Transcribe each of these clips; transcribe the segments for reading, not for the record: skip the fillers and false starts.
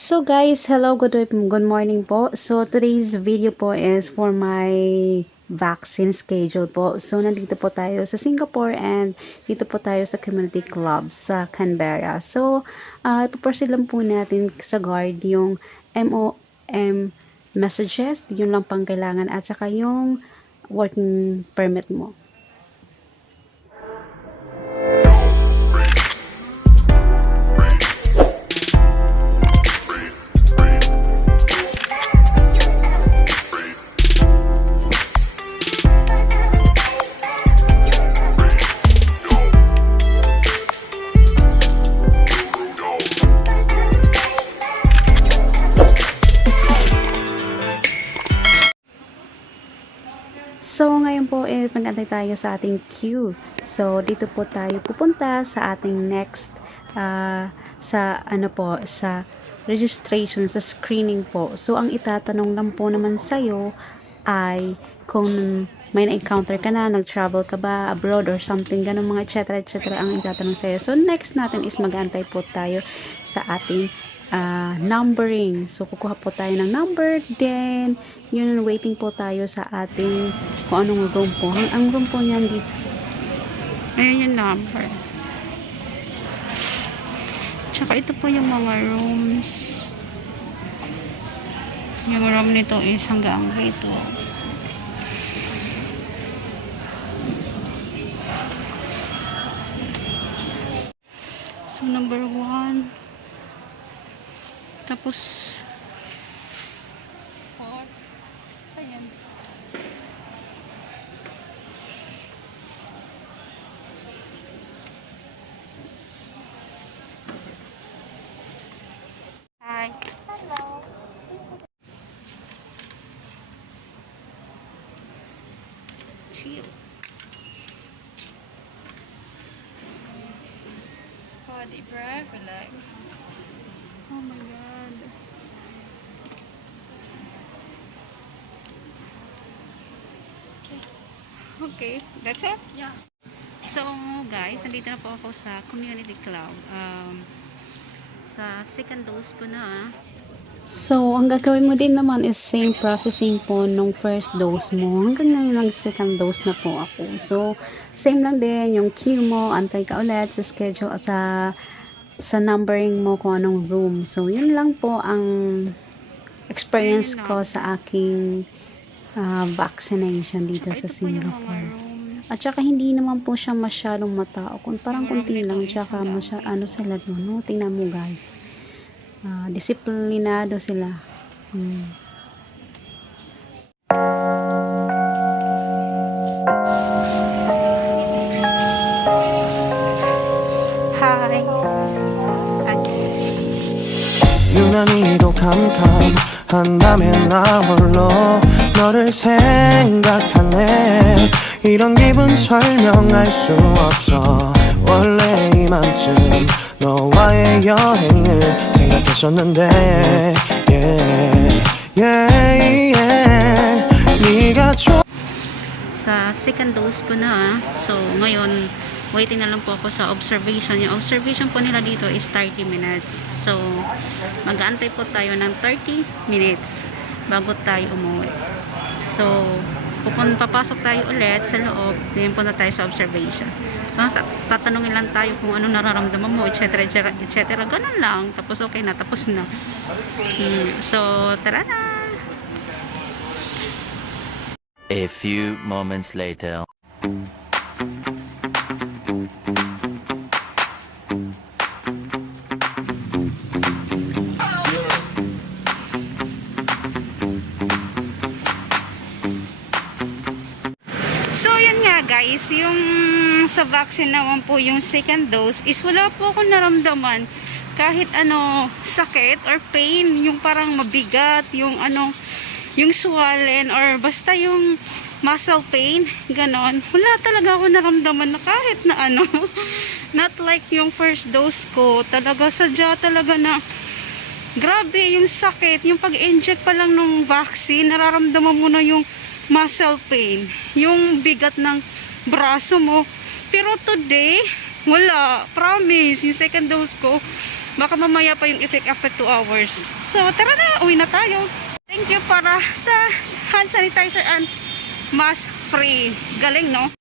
So guys, hello, good morning po. So today's video po is for my vaccine schedule po. So nandito po tayo sa Singapore and dito po tayo sa community club sa Canberra. So ipaproceed lang po natin sa guard yung MOM messages, yun lang pang kailangan at saka yung working permit mo. So, ngayon po is nag-antay tayo sa ating queue. So, dito po tayo pupunta sa ating next sa registration, sa screening po. So, ang itatanong lang po naman sa'yo ay kung may na-encounter ka na, nag-travel ka ba abroad or something, ganun mga etc. ang itatanong sa'yo. So, next natin is mag-antay po tayo sa ating numbering. So, kukuha po tayo ng number, then yun, waiting po tayo sa ating kung anong room po. Ang room po niyan dito. Ayan yung number. Tsaka ito po yung mga rooms. Yung room nito is hanggang rito. So, number 1. Tapos, 4. Ayan. Hi. Hello. Chill. Oh, deep breath, relax. Oh my god. Okay, that's it? Yeah. So, guys, nandito na po ako sa community club. Sa second dose ko na. So, ang gagawin mo din naman is same processing po nung first dose mo. Hanggang ngayon, second dose na po ako. So, same lang din yung queue mo, antay ka ulit sa schedule, sa numbering mo kung anong room. So, yun lang po ang experience ko sa aking vaccination dito sa Singapore. At saka hindi naman po siya masyadong matao. Parang kunti lang. Tsaka ano sila doon. No? Tingnan mo guys. Disiplinado sila. Hi. 유난히도 캄캄한 밤에 나 홀로 너를 생각하네. 이런 기분 설명할 수 없어. 원래 이맘쯤 너와의 여행을 생각했었는데 네가 sa second dose ko na. So ngayon waiting na lang po ako sa observation. Yung observation po nila dito is 30 minutes. So mag-aantay po tayo ng 30 minutes bago tayo umuwi. So papasok tayo ulit sa loob, then punta tayo sa observation. So, tatanungin lang tayo kung ano nararamdaman mo, etc. Ganun lang. Tapos okay na, tapos na. So, tara na! A few moments later. So, yun nga guys, yung sa vaccine naman po, yung second dose, is wala po akong naramdaman kahit ano, sakit or pain, yung parang mabigat, yung ano, yung swollen, or basta yung muscle pain, ganon. Wala talaga ako naramdaman na kahit na ano, not like yung first dose ko, talaga sadya talaga na, grabe yung sakit, yung pag-inject pa lang ng vaccine, nararamdaman mo na yung muscle pain, yung bigat ng braso mo. Pero today, wala, promise, yung second dose ko, Baka mamaya pa yung effect after 2 hours. So, tara na, uwi na tayo. Thank you para sa hand sanitizer and mask free. Galing, no?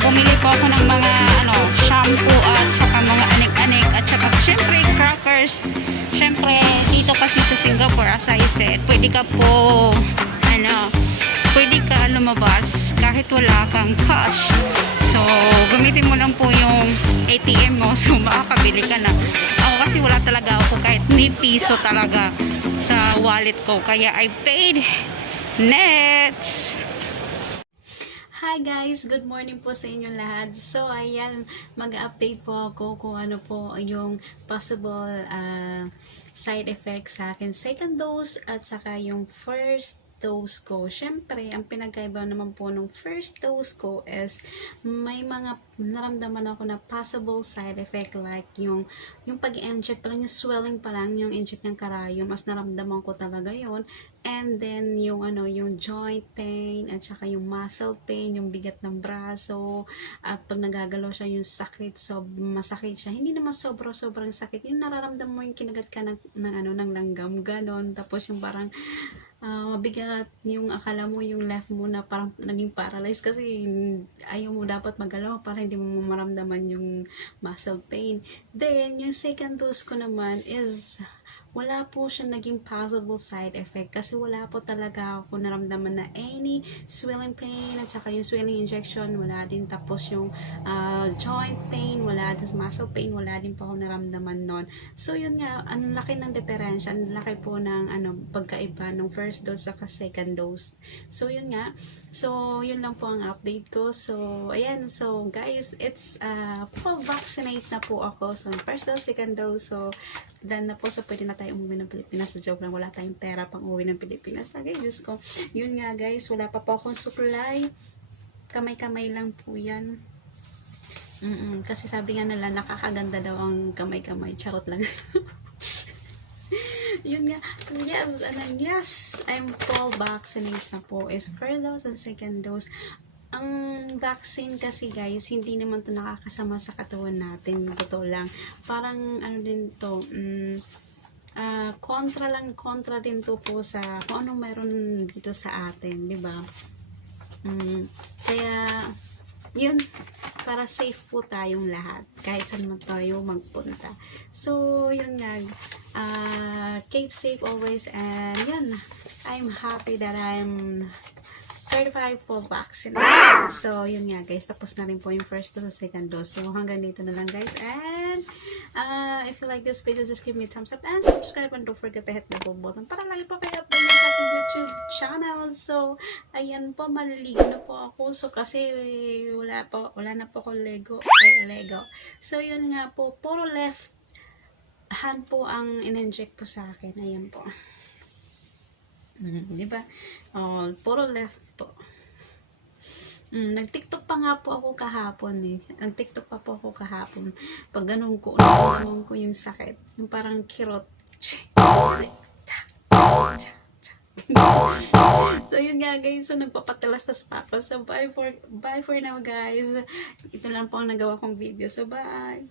Bumili po ako ng mga shampoo at saka mga anik-anik at saka syempre crackers. Syempre dito kasi sa Singapore, as I said, pwede ka lumabas kahit wala kang cash. So gamitin mo lang po yung ATM mo, so makakabili ka na. Ako kasi wala talaga ako kahit ni piso talaga sa wallet ko, kaya I paid nets. Hi guys! Good morning po sa inyo lahat. So, ayan, mag-update po ako kung ano po yung possible side effects sa akin. Second dose at saka yung first dose ko. Syempre, ang pinagkaiba naman po nung first dose ko is may mga naramdaman ako na possible side effect like yung pag-inject pa lang, yung swelling pa lang, yung inject ng karayom, mas naramdaman ko talaga yon. And then yung joint pain at saka yung muscle pain, yung bigat ng braso, at pag nagagalaw siya yung sakit, so masakit siya. Hindi naman sobrang sakit. Yung nararamdaman mo yung kinagat ka ng langgam, ganon. Tapos yung parang mabigat, yung akala mo yung left mo na parang naging paralyzed kasi ayaw mo dapat magalaw para hindi mo maramdaman yung muscle pain. Then yung second dose ko naman is wala po siya naging possible side effect kasi wala po talaga ako naramdaman na any swelling pain at saka yung swelling injection wala din, tapos yung joint pain wala din, muscle pain wala din po ako naramdaman nun. So yun nga, ang laki ng diferensya, ang laki po ng pagkaiba ng first dose at second dose. So yun nga, so yun lang po ang update ko. So ayan, so guys, it's full vaccinate na po ako. So first dose, second dose, so done na po, so pwede na tayo umuwi ng Pilipinas. Sa joke lang, wala tayong pera pang uwi ng Pilipinas. Okay, Diyos ko. Yun nga guys, wala pa po akong supply. Kamay-kamay lang po yan. Kasi sabi nga nila, nakakaganda daw ang kamay-kamay. Charot lang. Yun nga. Yes, I'm full vaccinate na po. Is first dose and second dose. Ang vaccine kasi guys, hindi naman to nakakasama sa katawan natin. Totoo lang. Parang din to, kontra din to po sa kung anong meron dito sa atin, di ba? Kaya yun, para safe po tayong lahat kahit saan man tayo magpunta. So yun nga, keep safe always, and yun, I'm happy that I'm certified for vaccine. So, yun nga guys. Tapos na rin po yung first dose at second dose. So, hanggang dito na lang guys. And, if you like this video, just give me a thumbs up and subscribe. And don't forget to hit the bell button para lagi pa kayo update sa aking YouTube channel. So, ayan po. Maliligo na po ako. So, kasi wala na po ako Lego. So, yun nga po. Puro left hand po ang in-inject po sa akin. Ayan po. Diba? Puro left po. Nag-TikTok pa nga po ako kahapon eh. Nag-TikTok pa po ako kahapon. Pag ganun ko, naramdaman ko yung sakit. Yung parang kirot. So yun nga guys, so nagpapatalastas pa ako. So bye for now guys. Ito lang po ang nagawa kong video. So bye.